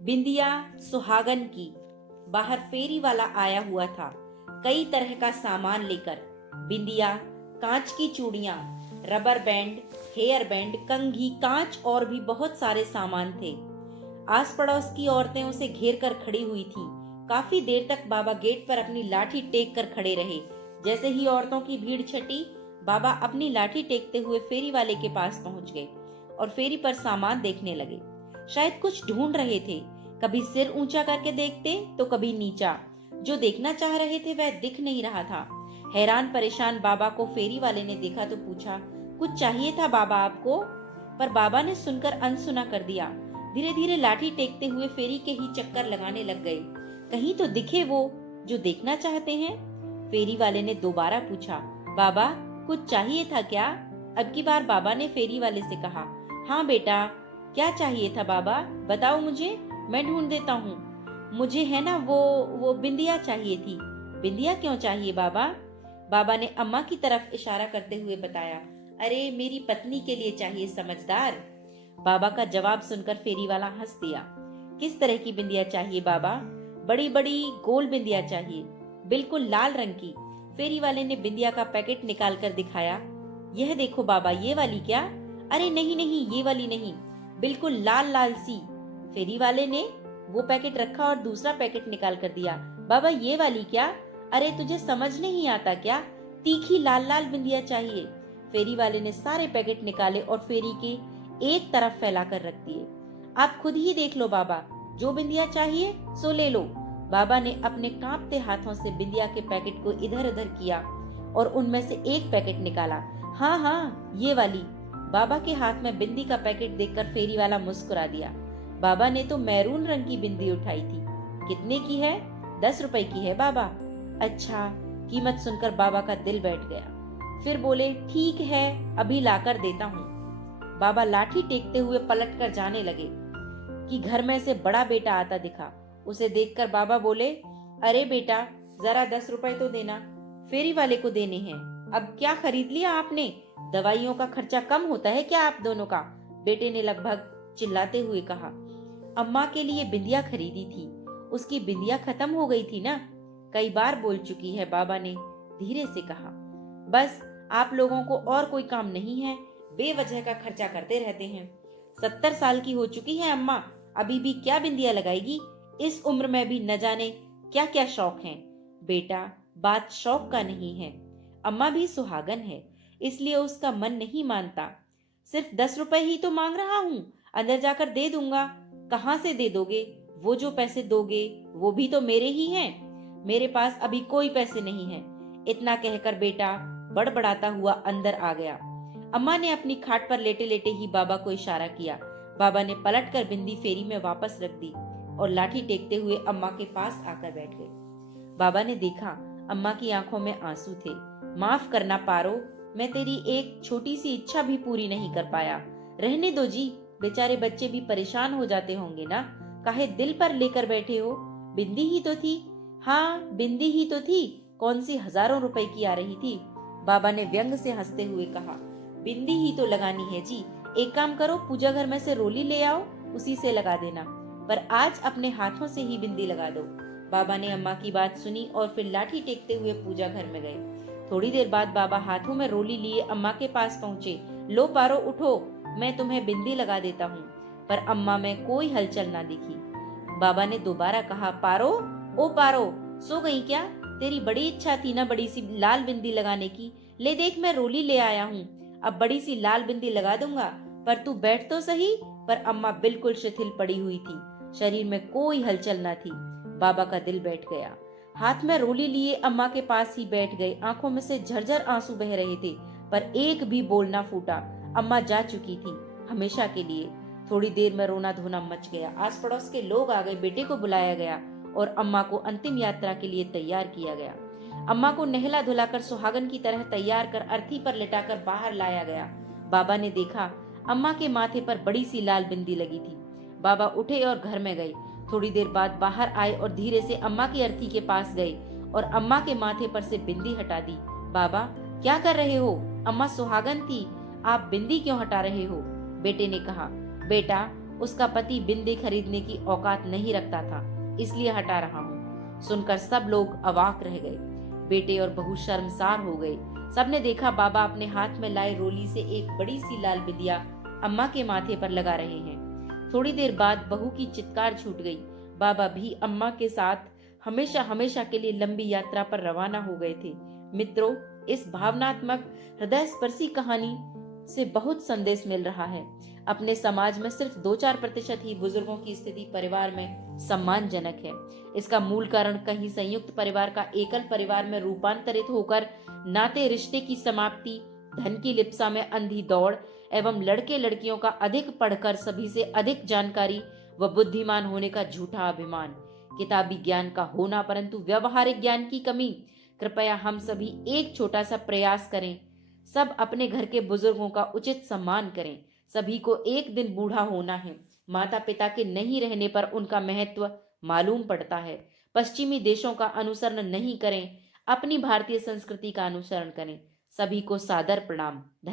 बिंदिया सुहागन की। बाहर फेरी वाला आया हुआ था, कई तरह का सामान लेकर। बिंदिया, कांच की चूड़ियां, रबर बैंड, हेयर बैंड, कंघी, कांच और भी बहुत सारे सामान थे। आस पड़ोस की औरतें उसे घेर कर खड़ी हुई थीं। काफी देर तक बाबा गेट पर अपनी लाठी टेक कर खड़े रहे। जैसे ही औरतों की भीड़ छटी, बाबा अपनी लाठी टेकते हुए फेरी वाले के पास पहुंच गए और फेरी पर सामान देखने लगे। शायद कुछ ढूंढ रहे थे। कभी सिर ऊंचा करके देखते तो कभी नीचा। जो देखना चाह रहे थे वह दिख नहीं रहा था। हैरान परेशान बाबा को फेरी वाले ने देखा तो पूछा, कुछ चाहिए था बाबा आपको? पर बाबा ने सुनकर अनसुना कर दिया। धीरे धीरे लाठी टेकते हुए फेरी के ही चक्कर लगाने लग गए। कहीं तो दिखे वो जो देखना चाहते हैं। फेरी वाले ने दोबारा पूछा, बाबा कुछ चाहिए था क्या? अब की बार बाबा ने फेरी वाले से कहा, हाँ बेटा, क्या चाहिए था बाबा, बताओ मुझे, मैं ढूंढ देता हूँ। मुझे है ना वो बिंदिया चाहिए थी। बिंदिया क्यों चाहिए बाबा? बाबा ने अम्मा की तरफ इशारा करते हुए बताया, अरे मेरी पत्नी के लिए चाहिए समझदार। बाबा का जवाब सुनकर फेरी वाला हंस दिया। किस तरह की बिंदिया चाहिए बाबा? बड़ी बड़ी गोल बिंदिया चाहिए, बिल्कुल लाल रंग की। फेरी वाले ने बिंदिया का पैकेट निकाल कर दिखाया। यह देखो बाबा, ये वाली क्या? अरे नहीं नहीं, ये वाली नहीं, बिल्कुल लाल लाल सी। फेरी वाले ने वो पैकेट रखा और दूसरा पैकेट निकाल कर दिया। बाबा ये वाली क्या? अरे तुझे समझ नहीं आता क्या? तीखी लाल लाल बिंदिया चाहिए। फेरी वाले ने सारे पैकेट निकाले और फेरी के एक तरफ फैला कर रख दिए। आप खुद ही देख लो बाबा, जो बिंदिया चाहिए सो ले लो। बाबा ने अपने कांपते हाथों से बिंदिया के पैकेट को इधर उधर किया और उनमें से एक पैकेट निकाला। हाँ हाँ, ये वाली। बाबा के हाथ में बिंदी का पैकेट देखकर फेरी वाला मुस्कुरा दिया। बाबा ने तो मैरून रंग की बिंदी उठाई थी। कितने की है? 10 रुपए की है बाबा। अच्छा। कीमत सुनकर बाबा का दिल बैठ गया। फिर बोले, ठीक है, अभी लाकर देता हूँ। बाबा लाठी टेकते हुए पलट कर जाने लगे कि घर में से बड़ा बेटा आता दिखा। उसे देखकर बाबा बोले, अरे बेटा, जरा 10 रुपए तो देना, फेरी वाले को देने हैं। अब क्या खरीद लिया आपने? दवाइयों का खर्चा कम होता है क्या आप दोनों का? बेटे ने लगभग चिल्लाते हुए कहा। अम्मा के लिए बिंदिया खरीदी थी, उसकी बिंदिया खत्म हो गई थी ना, कई बार बोल चुकी है, बाबा ने धीरे से कहा। बस आप लोगों को और कोई काम नहीं है, बेवजह का खर्चा करते रहते हैं। 70 साल की हो चुकी है अम्मा, अभी भी क्या बिंदिया लगाएगी? इस उम्र में भी न जाने क्या क्या शौक हैं। बेटा, बात शौक का नहीं है, अम्मा भी सुहागन है, इसलिए उसका मन नहीं मानता। सिर्फ 10 रुपए ही तो मांग रहा हूँ, अंदर जाकर दे दूंगा। कहाँ से दे दोगे? वो जो पैसे दोगे वो भी तो मेरे ही हैं। मेरे पास अभी कोई पैसे नहीं है। इतना कहकर बेटा बड़बड़ाता हुआ अंदर आ गया। अम्मा ने अपनी खाट पर लेटे लेटे ही बाबा को इशारा किया। बाबा ने पलटकर बिंदी फेरी में वापस रख दी और लाठी टेकते हुए अम्मा के पास आकर बैठ गए। बाबा ने देखा अम्मा की आंखों में आंसू थे। माफ करना पारो, मैं तेरी एक छोटी सी इच्छा भी पूरी नहीं कर पाया। रहने दो जी, बेचारे बच्चे भी परेशान हो जाते होंगे ना, काहे दिल पर लेकर बैठे हो? बिंदी ही तो थी। हाँ, बिंदी ही तो थी, कौन सी हजारों रुपए की आ रही थी। बाबा ने व्यंग से हंसते हुए कहा, बिंदी ही तो लगानी है जी। एक काम करो, पूजा घर में से रोली ले आओ, उसी से लगा देना, पर आज अपने हाथों से ही बिंदी लगा दो। बाबा ने अम्मा की बात सुनी और फिर लाठी टेकते हुए पूजा घर में गए। थोड़ी देर बाद बाबा हाथों में रोली लिए अम्मा के पास पहुंचे। लो पारो, उठो, मैं तुम्हें बिंदी लगा देता हूँ। पर अम्मा में कोई हलचल ना दिखी। बाबा ने दोबारा कहा, पारो, ओ पारो, सो गई क्या? तेरी बड़ी इच्छा थी ना बड़ी सी लाल बिंदी लगाने की, ले देख मैं रोली ले आया हूँ, अब बड़ी सी लाल बिंदी लगा दूंगा, पर तू बैठ तो सही। पर अम्मा बिल्कुल शिथिल पड़ी हुई थी, शरीर में कोई हलचल न थी। बाबा का दिल बैठ गया। हाथ में रोली लिए अम्मा के पास ही बैठ गए। आंखों में से झरझर आंसू बह रहे थे, पर एक भी बोल ना फूटा। अम्मा जा चुकी थी हमेशा के लिए। थोड़ी देर में रोना धोना मच गया। आस पड़ोस के लोग आ गए, बेटे को बुलाया गया और अम्मा को अंतिम यात्रा के लिए तैयार किया गया। अम्मा को नहला धुलाकर सुहागन की तरह तैयार कर अर्थी पर लिटाकर बाहर लाया गया। बाबा ने देखा अम्मा के माथे पर बड़ी सी लाल बिंदी लगी थी। बाबा उठे और घर में गए। थोड़ी देर बाद बाहर आए और धीरे से अम्मा की अर्थी के पास गए और अम्मा के माथे पर से बिंदी हटा दी। बाबा, क्या कर रहे हो? अम्मा सुहागन थी, आप बिंदी क्यों हटा रहे हो? बेटे ने कहा, बेटा, उसका पति बिंदी खरीदने की औकात नहीं रखता था, इसलिए हटा रहा हूँ। सुनकर सब लोग अवाक रह गए। बेटे और बहू शर्मसार हो गए। सबने देखा बाबा अपने हाथ में लाए रोली से एक बड़ी सी लाल बिंदिया अम्मा के माथे पर लगा रहे हैं। थोड़ी देर बाद बहू की चित्कार छूट गई। बाबा भी अम्मा के साथ हमेशा हमेशा के लिए लंबी यात्रा पर रवाना हो गए थे। मित्रों, इस भावनात्मक हृदय स्पर्शी कहानी से बहुत संदेश मिल रहा है। अपने समाज में सिर्फ 2-4% ही बुजुर्गों की स्थिति परिवार में सम्मानजनक है। इसका मूल कारण कहीं संयुक्त परिवार का एकल परिवार में रूपांतरित होकर नाते रिश्ते की समाप्ति, धन की लिप्सा में अंधी दौड़ एवं लड़के लड़कियों का अधिक पढ़कर सभी से अधिक जानकारी व बुद्धिमान होने का झूठा अभिमान, किताबी ज्ञान का होना परंतु व्यवहारिक ज्ञान की कमी। कृपया हम सभी एक छोटा सा प्रयास करें। सब अपने घर के बुजुर्गों का उचित सम्मान करें। सभी को एक दिन बूढ़ा होना है। माता पिता के नहीं रहने पर उनका महत्व मालूम पड़ता है। पश्चिमी देशों का अनुसरण नहीं करें, अपनी भारतीय संस्कृति का अनुसरण करें। सभी को सादर प्रणाम।